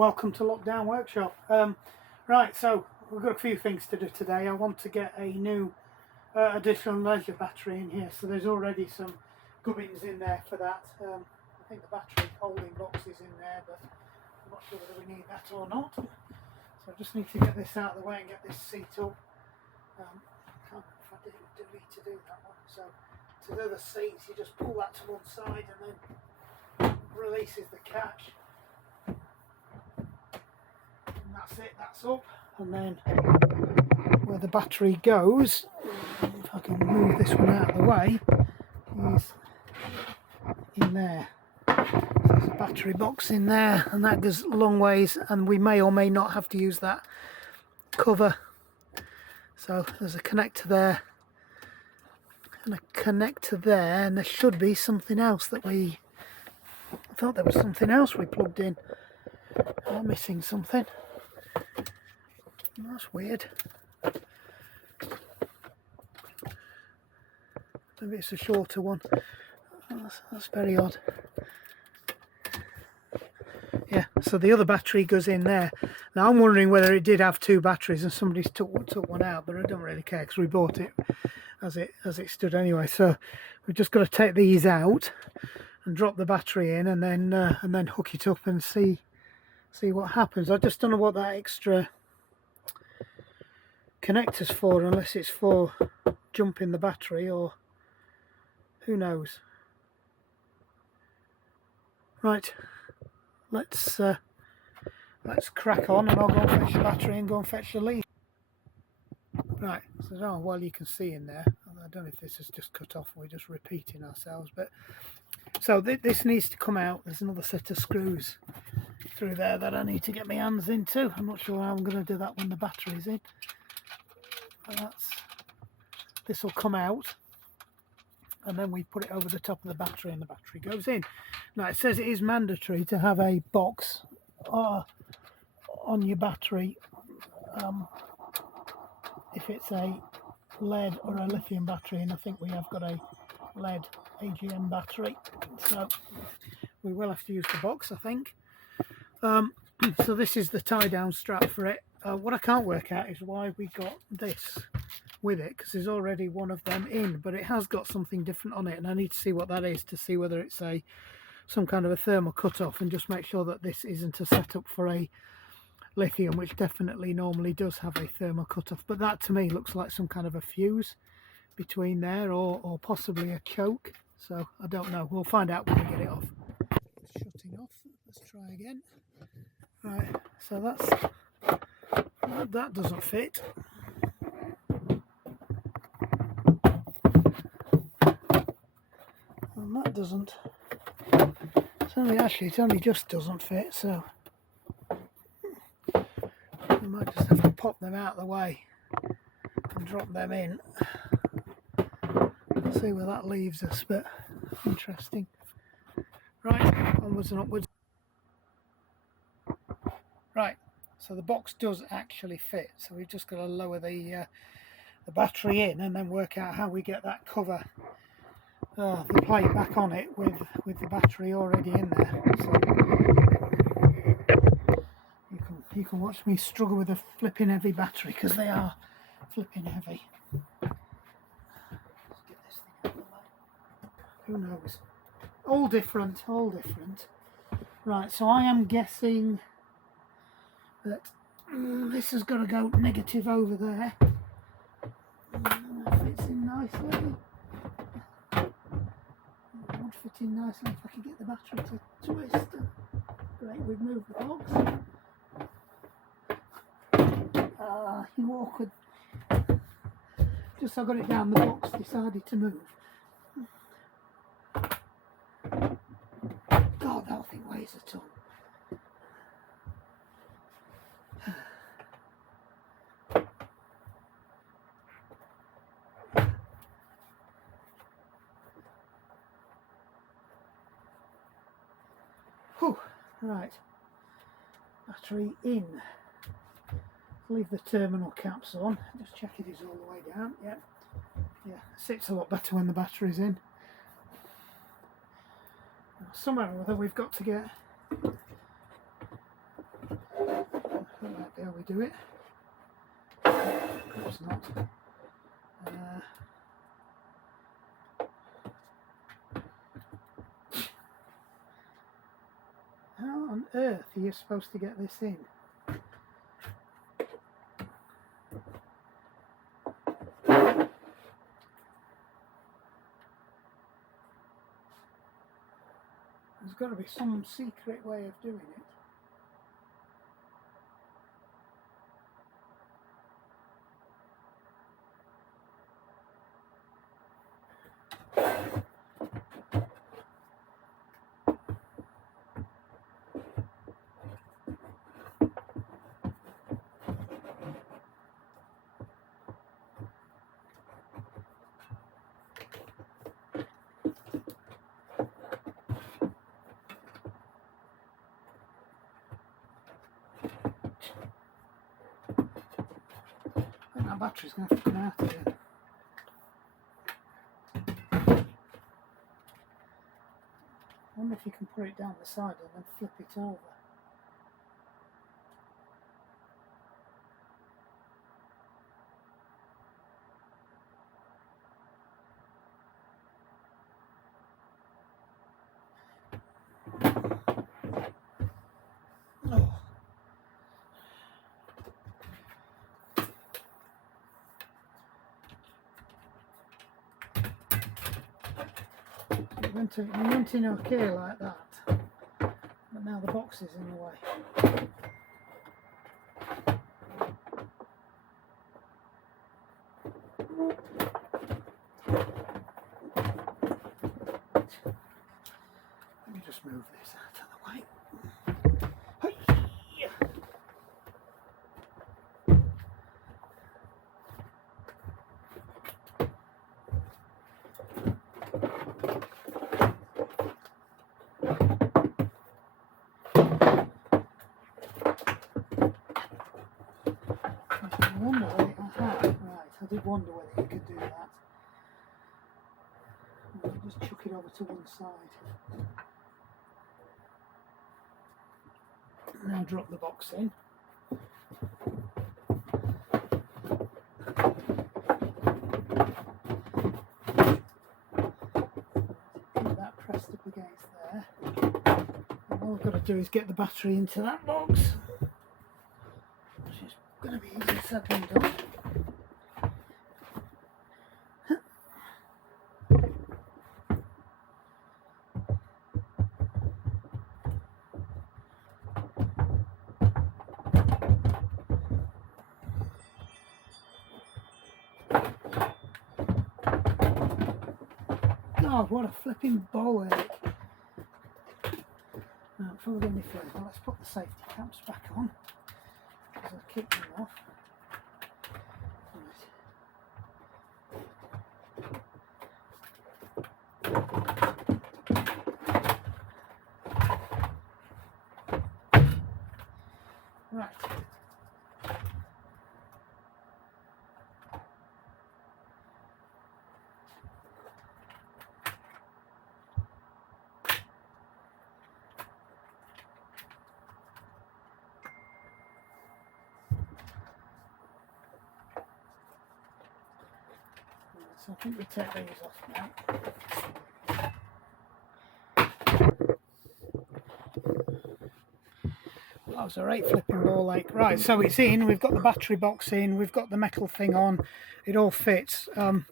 Welcome to Lockdown Workshop. Right, so we've got a few things to do today. I want to get a new additional leisure battery in here, so there's already some gubbins in there for that. I think the battery holding box is in there, but I'm not sure whether we need that or not. So I just need to get this out of the way and get this seat up. I can't remember if I did need to do that one. So to do the seats, you just pull that to one side and then releases the catch. That's it, that's up. And then where the battery goes, if I can move this one out of the way, is in there. There's a battery box in there, and that goes a long ways, and we may or may not have to use that cover. So there's a connector there and a connector there, and there should be something else that I thought there was something else we plugged in. I'm missing something. That's weird. Maybe it's a shorter one. That's very odd. Yeah, so the other battery goes in there. Now I'm wondering whether it did have two batteries and somebody's took one out, but I don't really care because we bought it as it stood anyway. So we've just got to take these out and drop the battery in, and then hook it up and see what happens. I just don't know what that extra connector's for, unless it's for jumping the battery, or who knows. Right, let's crack on, and I'll go and fetch the battery and go and fetch the lead. Right, so well, you can see in there, I don't know if this is just cut off, we're just repeating ourselves, but so this needs to come out. There's another set of screws through there that I need to get my hands into. I'm not sure how I'm going to do that when the battery's in. This will come out, and then we put it over the top of the battery and the battery goes in. Now it says it is mandatory to have a box on your battery if it's a lead or a lithium battery, and I think we have got a lead AGM battery, so we will have to use the box, I think. So this is the tie down strap for it. What I can't work out is why we got this with it, because there's already one of them in, but it has got something different on it, and I need to see what that is to see whether it's some kind of a thermal cut-off, and just make sure that this isn't a setup for a lithium, which definitely normally does have a thermal cut-off. But that to me looks like some kind of a fuse between there, or possibly a choke. So I don't know. We'll find out when we get it off. It's shutting off. Let's try again. Right, so that doesn't fit. And that doesn't. It only just doesn't fit, so we might just have to pop them out of the way and drop them in. See where that leaves us, but interesting. Right, onwards and upwards. Right, so the box does actually fit, so we've just got to lower the battery in and then work out how we get that cover, the plate back on it with the battery already in there. So you can watch me struggle with a flipping heavy battery, because they are flipping heavy. Let's get this thing out of the way. Who knows? All different. Right, so I am guessing that this has got to go negative over there. Fits in nicely. It would fit in nicely if I could get the battery to twist. Great, we've moved the box. You awkward. Just so I got it down, the box decided to move. God, that thing weighs a ton. Whew. Right, battery in. Leave the terminal caps on, just check it is all the way down. Yeah, it sits a lot better when the battery's in. Somewhere or other we've got to get be how we do it. Perhaps not. How on earth are you supposed to get this in? There's got to be some secret way of doing it. I think that battery's going to have to come out again. I wonder if you can put it down the side and then flip it over. Oh. It went in okay like that, but now the box is in the way. Let me just move this out of the way. I did wonder whether you could do that. Just chuck it over to one side. Now drop the box in. Keep that pressed up against there. And all I've got to do is get the battery into that box, which is going to be easier said than done. God, what a flipping ball ache. Now, before we go any further, let's put the safety caps back on, because I've kicked them off. Right. So I think we take these off now. That was a right flipping ball ache. Right, so it's in, we've got the battery box in, we've got the metal thing on, it all fits. I've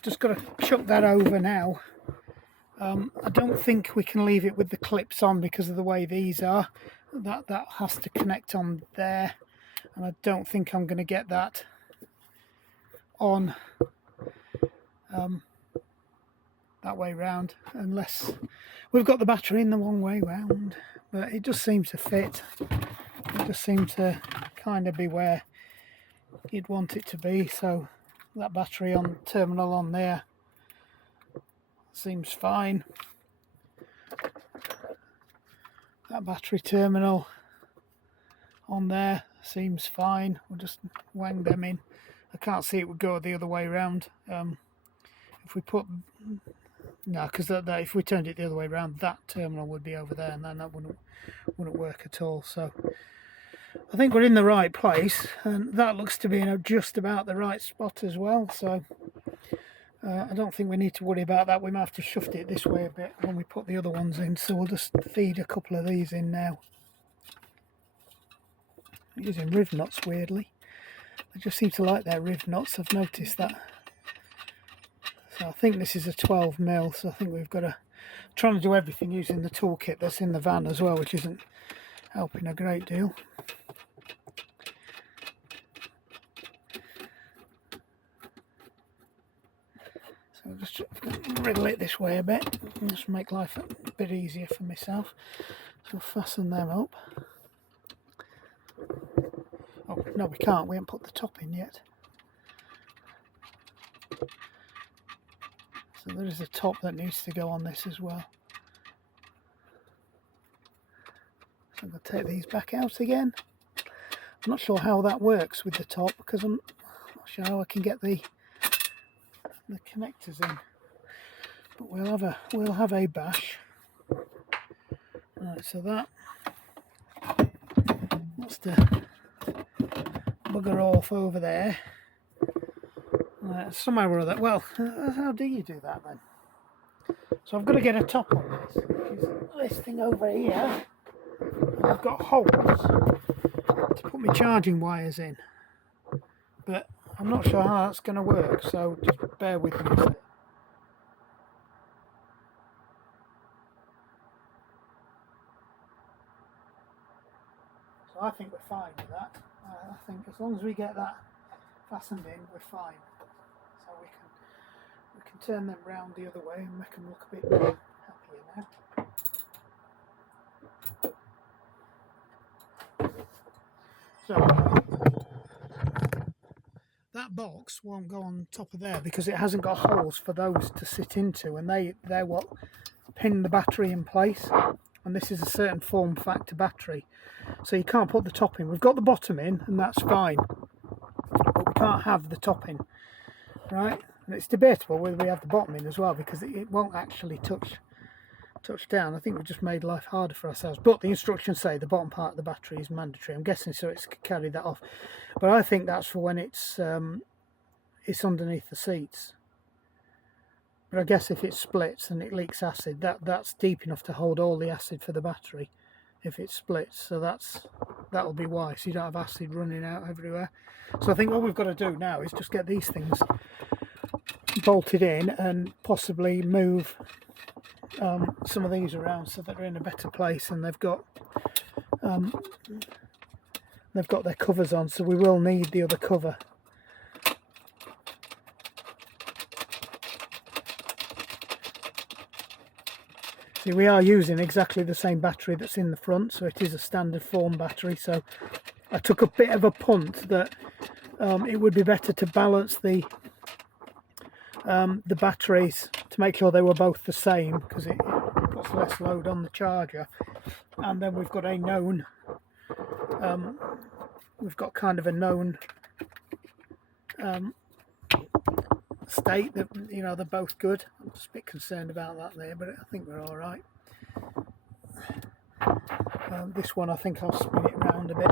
just got to chuck that over now. I don't think we can leave it with the clips on because of the way these are. That has to connect on there, and I don't think I'm going to get that on that way round unless we've got the battery in the one way round. But it just seems to fit. It just seems to kind of be where you'd want it to be. So that battery on terminal on there seems fine. That battery terminal on there seems fine. We'll just wang them in. I can't see it would go the other way around. If we put no, because if we turned it the other way around, that terminal would be over there, and then that wouldn't work at all. So I think we're in the right place, and that looks to be in just about the right spot as well, so I don't think we need to worry about that. We might have to shift it this way a bit when we put the other ones in, so we'll just feed a couple of these in now. I'm using riv knots weirdly. They just seem to like their riv knots, I've noticed that. So I think this is a 12mm, so I think we've got to trying to do everything using the toolkit that's in the van as well, which isn't helping a great deal. So I'll just wriggle it this way a bit, and just make life a bit easier for myself. So fasten them up. Oh no, we can't, we haven't put the top in yet. So there is a top that needs to go on this as well. So I'm going to take these back out again. I'm not sure how that works with the top, because I'm not sure how I can get the connectors in. But we'll have a bash. Right, so that's to bugger off over there. Somehow or other. Well, how do you do that then? So I've got to get a top on this, which is this thing over here. And I've got holes to put my charging wires in, but I'm not sure how that's going to work, so just bear with me. So I think we're fine with that. I think as long as we get that fastened in, we're fine. So we can turn them round the other way and make them look a bit more happier now. So that box won't go on top of there because it hasn't got holes for those to sit into, and they're what pin the battery in place. And this is a certain form factor battery, so you can't put the top in. We've got the bottom in, and that's fine, but we can't have the top in, right? And it's debatable whether we have the bottom in as well, because it won't actually touch down. I think we've just made life harder for ourselves, but the instructions say the bottom part of the battery is mandatory. I'm guessing so it's carry that off, but I think that's for when it's underneath the seats. But I guess if it splits and it leaks acid, that's deep enough to hold all the acid for the battery if it splits. So that'll be why, so you don't have acid running out everywhere. So I think what we've got to do now is just get these things bolted in and possibly move some of these around so that they're in a better place, and they've got their covers on, so we will need the other cover. See, we are using exactly the same battery that's in the front, so it is a standard form battery. So I took a bit of a punt that it would be better to balance the batteries to make sure they were both the same, because it puts less load on the charger. And then we've got a known, we've got kind of a known state that, you know, they're both good. I'm just a bit concerned about that there, but I think we're all right. This one, I think I'll spin it around a bit.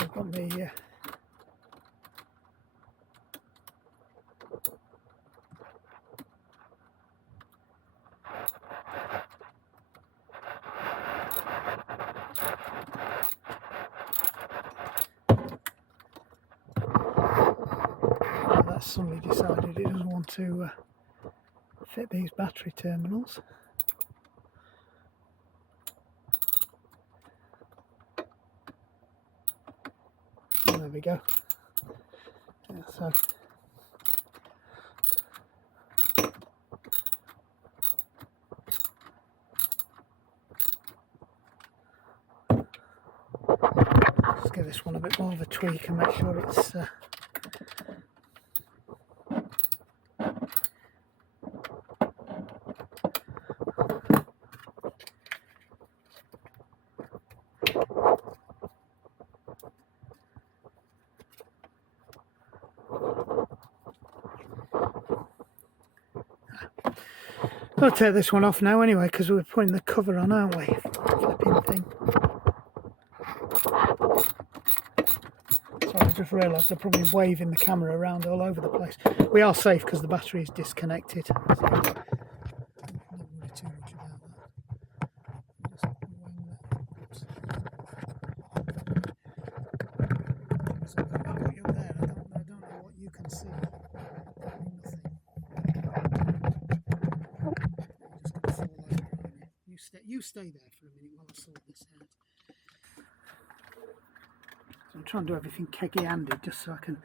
I've got me that's suddenly decided it doesn't want to fit these battery terminals. Oh, there we go. Yeah, so let's give this one a bit more of a tweak and make sure it's I'll take this one off now anyway, because we're putting the cover on, aren't we? Flipping thing. Sorry, I just realised I'm probably waving the camera around all over the place. We are safe because the battery is disconnected. So not worry too much about that. Just wang that. Oops. So I've got you up there. I don't know what you can see. Nothing. You're just going to fall over, aren't you? You stay there for a minute while I sort this out. So I'm trying to do everything keggy-handed just so I can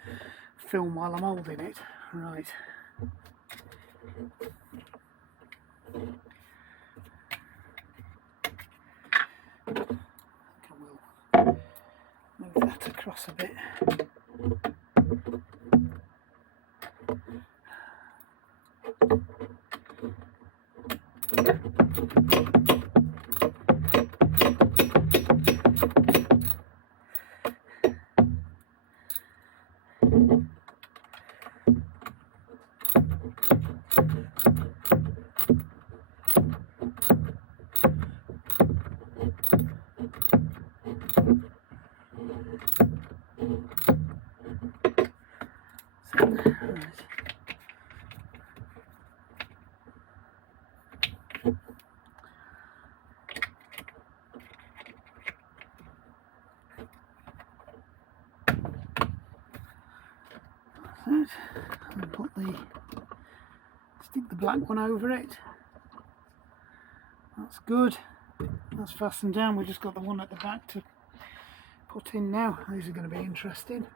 film while I'm holding it. Right. I think I will move that across a bit. And stick the black one over it. That's good. That's fastened down. We've just got the one at the back to put in now. These are going to be interesting.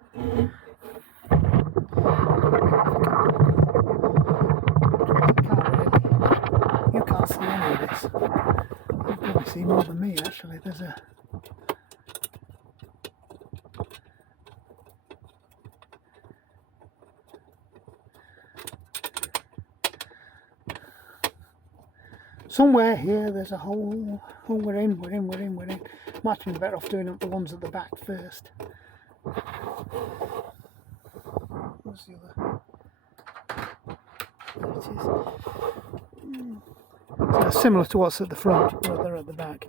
You can't see any of this. You probably see more than me actually. There's a somewhere here there's a hole. Oh, we're in. Might be better off doing up the ones at the back first. Where's the other? There it is. So similar to what's at the front, but they're at the back.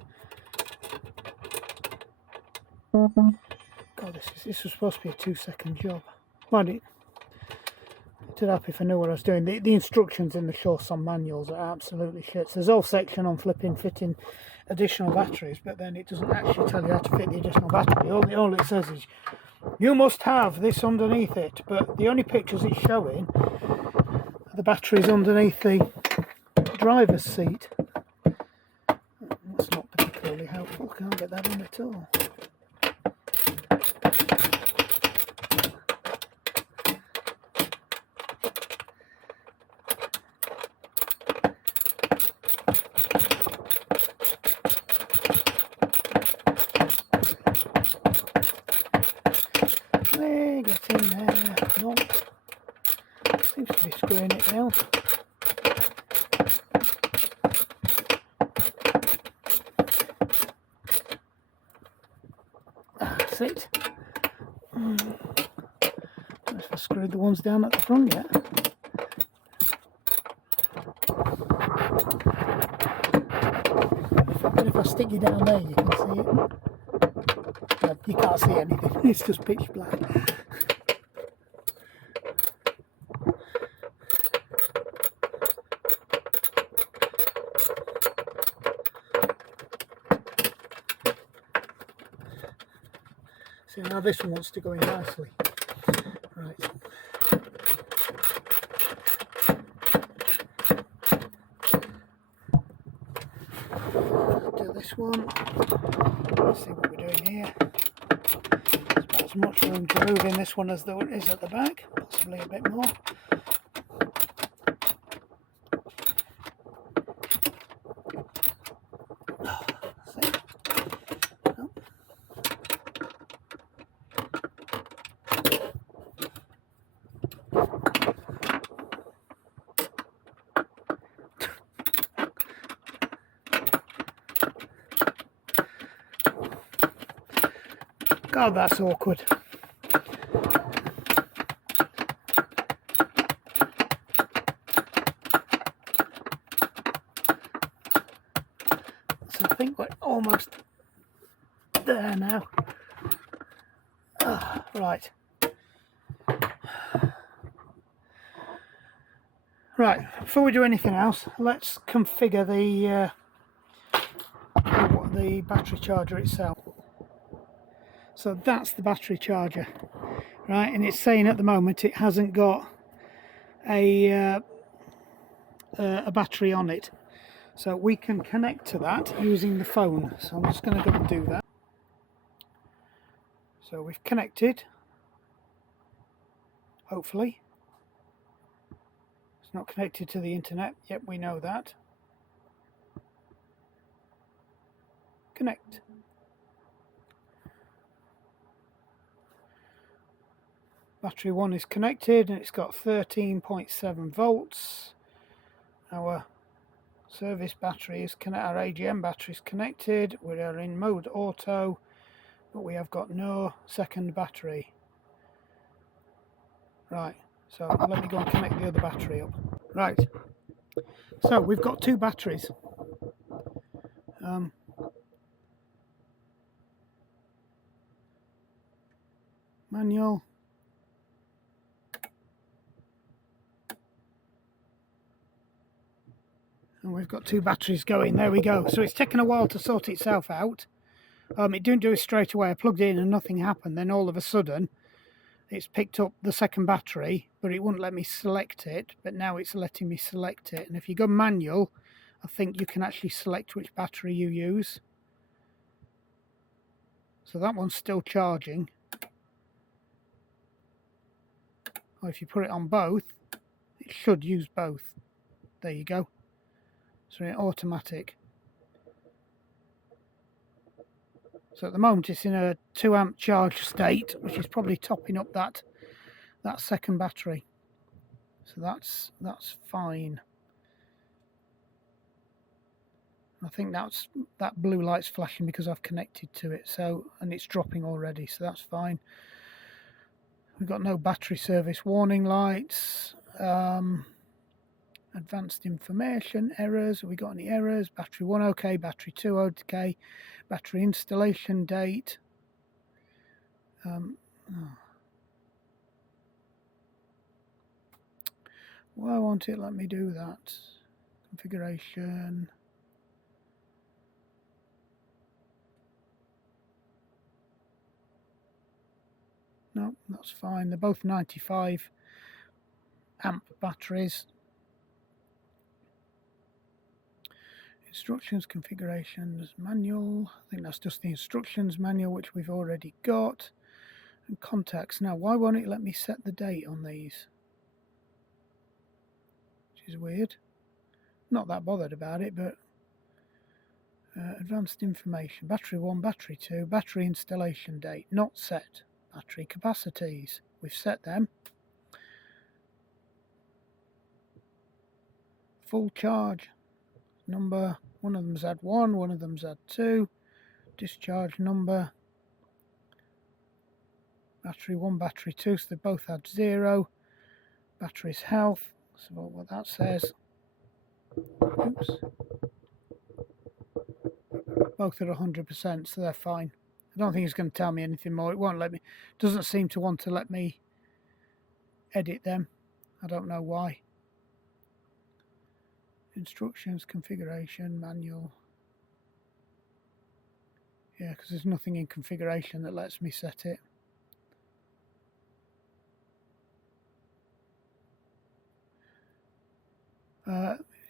God, this was supposed to be a 2-second job. Mind it. I'd happy if I knew what I was doing. The instructions in the Chausson manuals are absolutely shit. So there's a whole section on fitting additional batteries, but then it doesn't actually tell you how to fit the additional battery. All it says is you must have this underneath it, but the only pictures it's showing are the batteries underneath the driver's seat. That's not particularly helpful. Can't get that in at all. Get in there. Nope. Seems to be screwing it down. That's it. Don't know if I screwed the ones down at the front yet. But if I stick you down there, you can see it. No, you can't see anything. It's just pitch black. See, now this one wants to go in nicely. Right. Do this one. Let's see what we're doing here. There's about as much room to move in this one as there is at the back, possibly a bit more. God, that's awkward. So I think we're almost there now. Right. Right, before we do anything else, let's configure the battery charger itself. So that's the battery charger, right? And it's saying at the moment it hasn't got a battery on it. So we can connect to that using the phone. So I'm just going to go and do that. So we've connected, hopefully. It's not connected to the internet, yet we know that. Connect. Battery 1 is connected and it's got 13.7 volts. Our service battery is connected, our AGM battery is connected. We are in mode auto, but we have got no second battery. Right, so let me go and connect the other battery up. Right, so we've got two batteries. Manual. And we've got two batteries going. There we go. So it's taken a while to sort itself out. It didn't do it straight away. I plugged it in and nothing happened. Then all of a sudden, it's picked up the second battery, but it wouldn't let me select it. But now it's letting me select it. And if you go manual, I think you can actually select which battery you use. So that one's still charging. Or if you put it on both, it should use both. There you go. So in automatic. So at the moment it's in a 2 amp charge state, which is probably topping up that second battery. So that's fine. I think that blue light's flashing because I've connected to it. So, and it's dropping already, so that's fine. We've got no battery service warning lights. Advanced information, errors. Have we got any errors? Battery 1 okay, battery 2 okay, battery installation date. Why won't it let me do that? Configuration. No, that's fine. They're both 95 amp batteries. Instructions, configurations, manual. I think that's just the instructions manual, which we've already got. And contacts. Now, why won't it let me set the date on these? Which is weird. Not that bothered about it, but advanced information. Battery 1, battery 2, battery installation date. Not set. Battery capacities. We've set them. Full charge. Number, one of them's at 1, one of them's at 2. Discharge number. Battery 1, battery 2, so they both had 0. Battery's health, so what that says. Oops. Both at 100%, so they're fine. I don't think it's going to tell me anything more. It won't let me. Doesn't seem to want to let me edit them. I don't know why. Instructions, configuration, manual. Yeah, because there's nothing in configuration that lets me set it.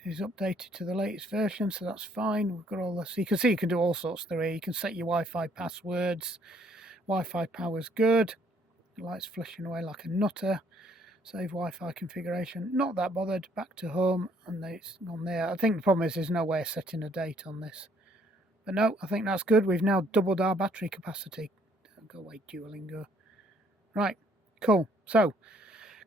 Is updated to the latest version, so that's fine. We've got all this. So you can see you can do all sorts through here. You can set your Wi-Fi passwords. Wi-Fi power's good. The light's flashing away like a nutter. Save Wi-Fi configuration. Not that bothered. Back to home, and it's on there. I think the problem is there's no way of setting a date on this. But no, I think that's good. We've now doubled our battery capacity. Go away, Duolingo. Right, cool. So,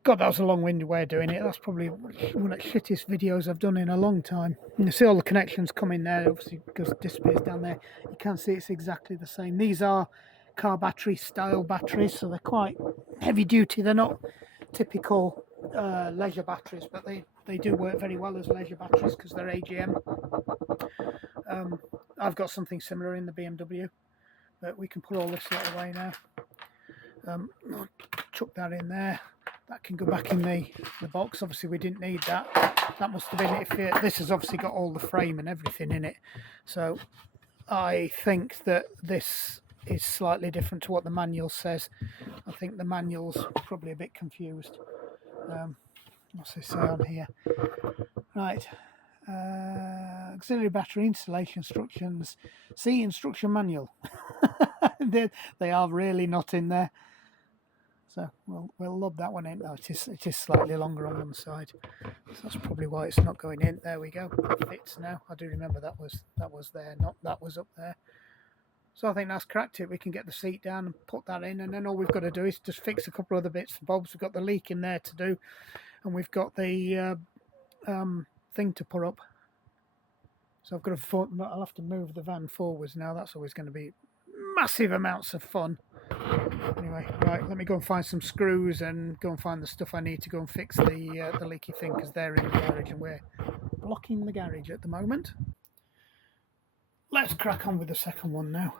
God, that was a long-winded way of doing it. That's probably one of the shittest videos I've done in a long time. You see all the connections coming there, obviously, because it disappears down there. You can see it's exactly the same. These are car battery style batteries, so they're quite heavy duty. They're not typical leisure batteries, but they do work very well as leisure batteries because they're AGM. I've got something similar in the BMW, but we can put all this away now. I'll chuck that in there. That can go back in the box. Obviously we didn't need that. That must have been it. If this has obviously got all the frame and everything in it, so I think that this is slightly different to what the manual says. I think the manual's probably a bit confused. What's this say on here? Right, auxiliary battery installation instructions. See instruction manual. They are really not in there. So we'll lob that one in. Oh, it is slightly longer on one side. So that's probably why it's not going in. There we go. It fits now. I do remember that was there, not that was up there. So I think that's cracked it. We can get the seat down and put that in, and then all we've got to do is just fix a couple of the bits and bobs. We've got the leak in there to do, and we've got the thing to put up. So I'll have to move the van forwards now. That's always going to be massive amounts of fun. Anyway, right, let me go and find some screws and go and find the stuff I need to go and fix the leaky thing, because they're in the garage and we're blocking the garage at the moment. Let's crack on with the second one now.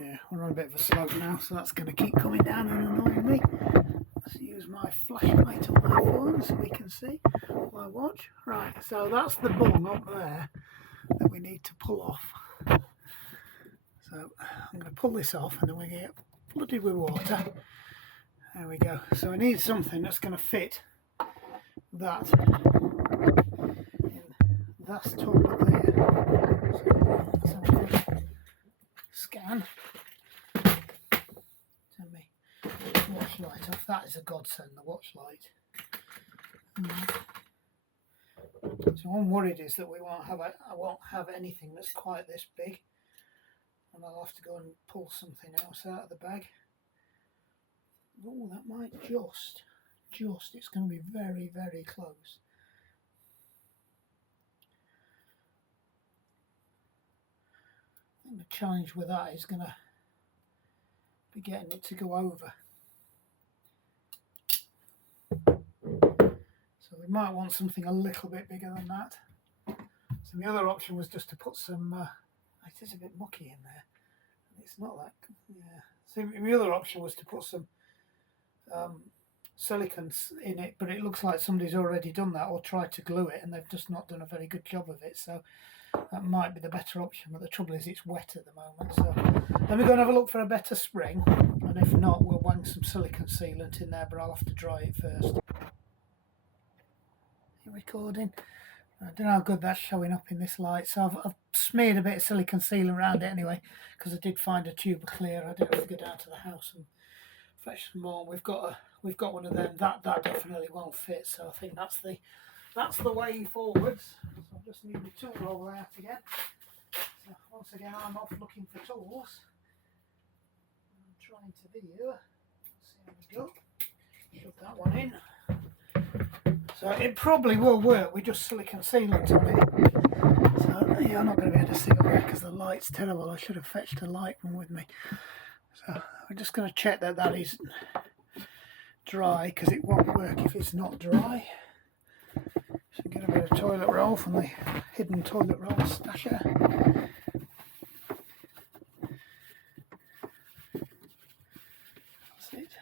Yeah, we're on a bit of a slope now, so that's going to keep coming down and annoying me. Let's use my flashlight on my phone so we can see while I watch. Right, so that's the bung up there that we need to pull off. So I'm going to pull this off and then we get flooded with water. There we go. So I need something that's going to fit that in that top there. So let's have a quick scan. Turn me watch light off. That is a godsend, the watch light. So what I'm worried is that I won't have anything that's quite this big. And I'll have to go and pull something else out of the bag. Oh, that might just, it's going to be very, very close. I think the challenge with that is going to be getting it to go over. So we might want something a little bit bigger than that. So the other option was just to put some it is a bit mucky in there. It's not that, yeah. So the other option was to put some silicons in it, but it looks like somebody's already done that or tried to glue it, and they've just not done a very good job of it. So that might be the better option, but the trouble is it's wet at the moment. So let me go and have a look for a better spring, and if not, we'll wang some silicon sealant in there, but I'll have to dry it first. Are you recording? I don't know how good that's showing up in this light, so I've smeared a bit of silicone sealant around it anyway, because I did find a tube of clear. I didn't have to go down to the house and fetch some more. We've got one of them. That definitely won't fit, so I think that's the way forwards. So I just need the tool roll out again. So once again, I'm off looking for tools. I'm trying to video. Let's see how we go. Shove that one in. So it probably will work with just silicone sealant on it. So you're not going to be able to see up there because the light's terrible. I should have fetched a light one with me. So we're just going to check that that is dry, because it won't work if it's not dry. So get a bit of toilet roll from the hidden toilet roll stasher. That's it.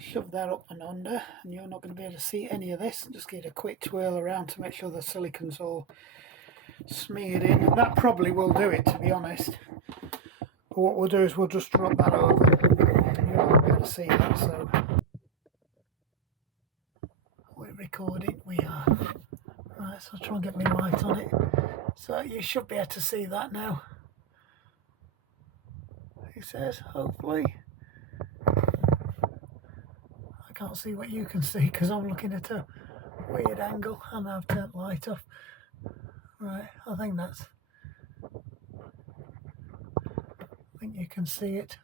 Shove that up and under, and you're not going to be able to see any of this. Just get a quick twirl around to make sure the silicone's all smeared in, and that probably will do it, to be honest. But what we'll do is we'll just drop that over, and you're not going to be able to see that. So we're recording, we are. Right, so I'll try and get my light on it. So you should be able to see that now. He says, hopefully. I can't see what you can see because I'm looking at a weird angle and I've turned light off. Right, I think you can see it.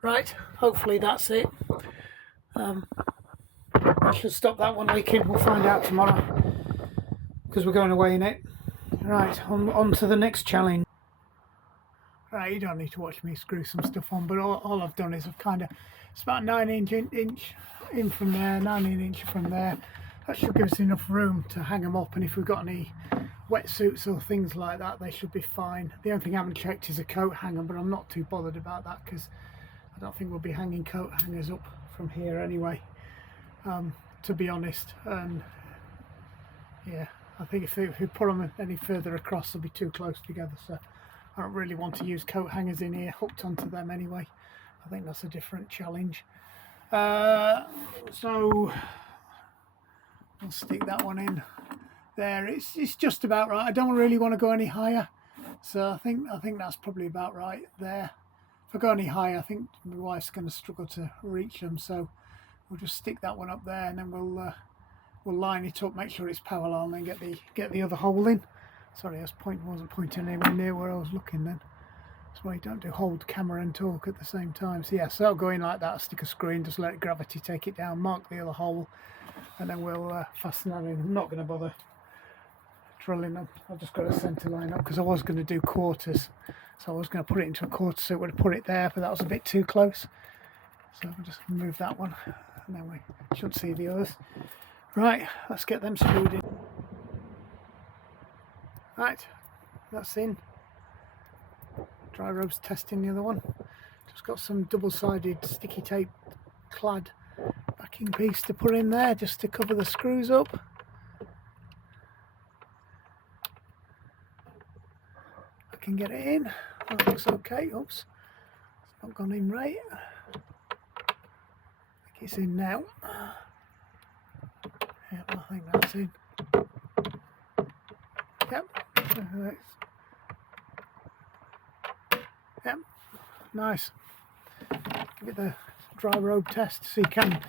Right, hopefully that's it. I should stop that one leaking. We'll find out tomorrow because we're going away in it. Right, on to the next challenge. Right, you don't need to watch me screw some stuff on, but all I've done is it's about 9 inch in from there, 9 inch from there. That should give us enough room to hang them up, and if we've got any wetsuits or things like that, they should be fine. The only thing I haven't checked is a coat hanger, but I'm not too bothered about that because I don't think we'll be hanging coat hangers up from here anyway, to be honest. And yeah, I think if we put them any further across, they'll be too close together, so I don't really want to use coat hangers in here hooked onto them anyway. I think that's a different challenge. So I'll stick that one in there. It's just about right. I don't really want to go any higher, so I think that's probably about right there. If I go any higher, I think my wife's going to struggle to reach them, so we'll just stick that one up there, and then we'll line it up, make sure it's parallel, and then get the other hole in. Sorry, wasn't pointing anywhere near where I was looking then. That's why you don't do hold camera and talk at the same time. So yeah, so I'll go in like that, stick a screw in, just let gravity take it down, mark the other hole, and then we'll fasten that in. I'm not going to bother drilling them. I've just got a centre line up because I was going to do quarters. So I was going to put it into a quarter, so it would have put it there, but that was a bit too close. So I'll just move that one, and then we should see the others. Right, let's get them screwed in. Right, that's in. Dry rope's testing the other one. Just got some double-sided sticky tape clad backing piece to put in there just to cover the screws up. I can get it in. That looks okay. Oops, it's not gone in right. I think it's in now. Yep, I think that's in. Yep. Yep, nice. Give it the dry rope test. So you can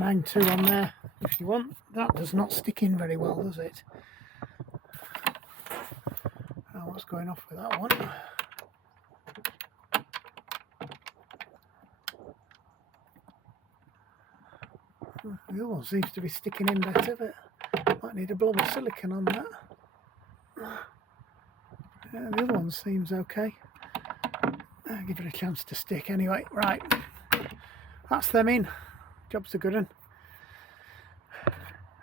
hang two on there if you want. That does not stick in very well, does it? Oh, what's going off with that one? The other one seems to be sticking in better, but might need a blob of silicone on that. Yeah, the other one seems okay. I'll give it a chance to stick anyway. Right, that's them in. Job's a good one.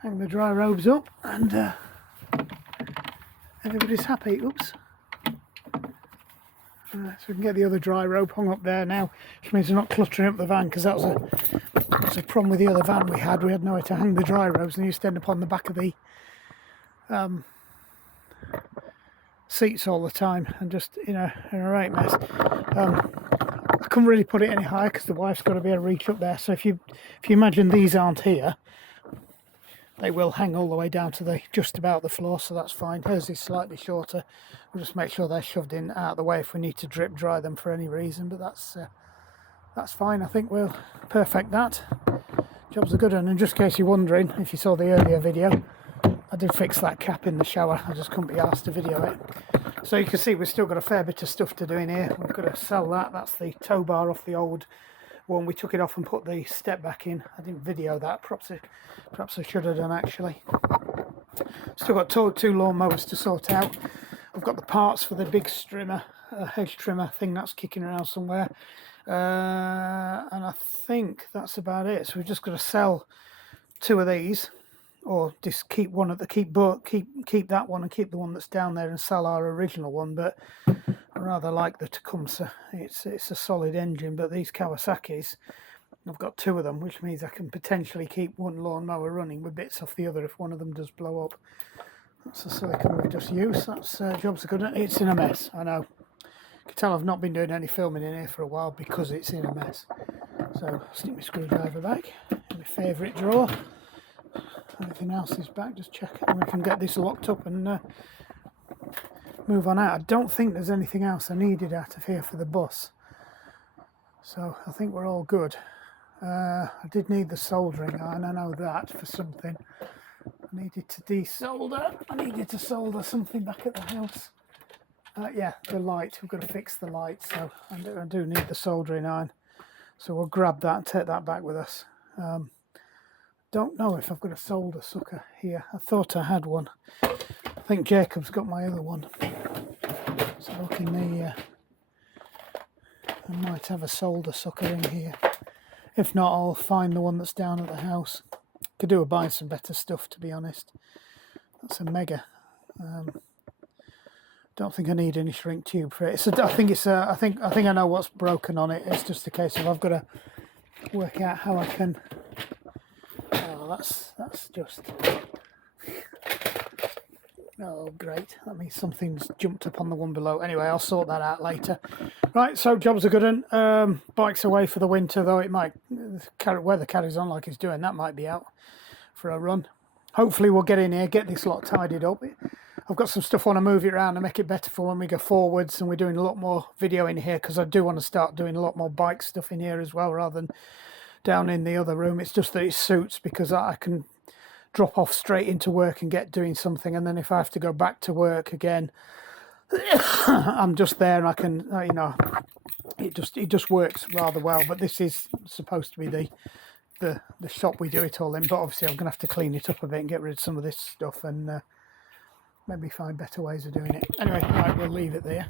Hang the dry robes up, and everybody's happy. Oops. Right, so we can get the other dry rope hung up there now, which means we're not cluttering up the van, because that was a problem with the other van we had. We had nowhere to hang the dry robes, and they used to end up on the back of the seats all the time, and just in a right mess. I couldn't really put it any higher because the wife's got to be able to reach up there. So if you imagine these aren't here, they will hang all the way down to just about the floor, so that's fine. Hers is slightly shorter. We'll just make sure they're shoved in out of the way if we need to drip dry them for any reason, but that's fine. I think we'll perfect that. Job's a good one. And just in case you're wondering, if you saw the earlier video, I did fix that cap in the shower. I just couldn't be asked to video it. So you can see we've still got a fair bit of stuff to do in here. We've got to sell that. That's the tow bar off the old one. We took it off and put the step back in. I didn't video that. Perhaps I should have done actually. Still got two lawn mowers to sort out. I've got the parts for the big trimmer, hedge trimmer thing that's kicking around somewhere. And I think that's about it. So we've just got to sell two of these, or just keep one of the keep that one and keep the one that's down there and sell our original one. But I rather like the Tecumseh. It's a solid engine, but these Kawasaki's, I've got two of them, which means I can potentially keep one lawnmower running with bits off the other if one of them does blow up. That's the silicone we've just used. That's job's a good one. It's in a mess, I know. You can tell I've not been doing any filming in here for a while because it's in a mess. So stick my screwdriver back in my favourite drawer. Everything else is back. Just check it, and we can get this locked up and move on out. I don't think there's anything else I needed out of here for the bus, so I think we're all good. I did need the soldering iron, I know that, for something. I needed to desolder. I needed to solder something back at the house. Yeah, the light. We've got to fix the light, so I do need the soldering iron. So we'll grab that and take that back with us. Don't know if I've got a solder sucker here. I thought I had one. I think Jacob's got my other one. So look in the I might have a solder sucker in here. If not, I'll find the one that's down at the house. Could do with buying some better stuff, to be honest. That's a mega. Don't think I need any shrink tube for it. I think I know what's broken on it. It's just a case of I've got to work out how I can. Oh, that's just. Oh, great. That means something's jumped up on the one below. Anyway, I'll sort that out later. Right, so job's a good one. Bike's away for the winter, though it might. Weather carries on like it's doing. That might be out for a run. Hopefully we'll get in here, get this lot tidied up. I've got some stuff I want to move it around and make it better for when we go forwards, and we're doing a lot more video in here because I do want to start doing a lot more bike stuff in here as well rather than down in the other room. It's just that it suits because I can drop off straight into work and get doing something, and then if I have to go back to work again, I'm just there and I can, you know, it just works rather well. But this is supposed to be the shop we do it all in, but obviously I'm gonna have to clean it up a bit and get rid of some of this stuff and maybe find better ways of doing it. Anyway, right, we'll leave it there.